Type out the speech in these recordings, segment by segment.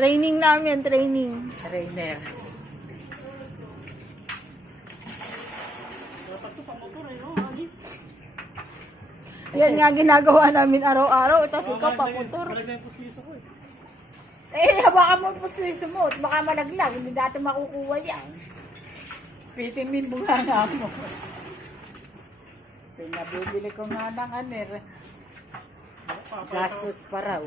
Training namin, training. Trainer. Yan nga ginagawa namin araw-araw. Tapos ikaw paputor. Baka mo pusiso mo. Baka malaglag. Hindi natin makukuha yan. Pitin mo yung bunganga mo. Pinabibili ko nga ng aner. Gastos pa raw.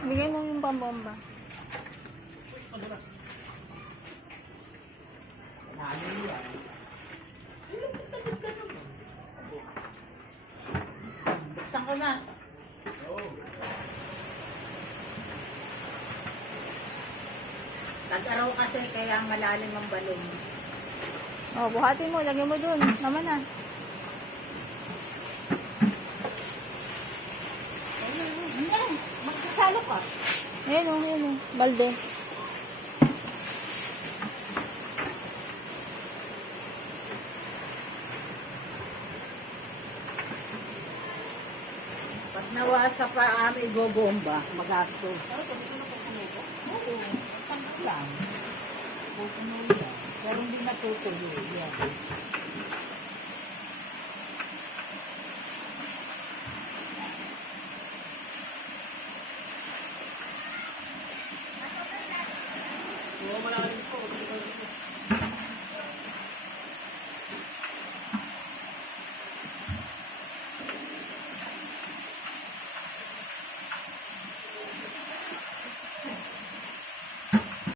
Bigay mo yung pambomba. Buksan ko na. Tag-araw kasi kaya malalim ang balon. Oh, buhatin mo. Lagyan mo dun. Naman na. Ayan, magsasalo ka. Ayan o, ayan o. Balde. Pag nawasa pa kami gobomba, magasto. Oo, tanggal lang. Pupuno yan. Pero hindi natutuloy yan.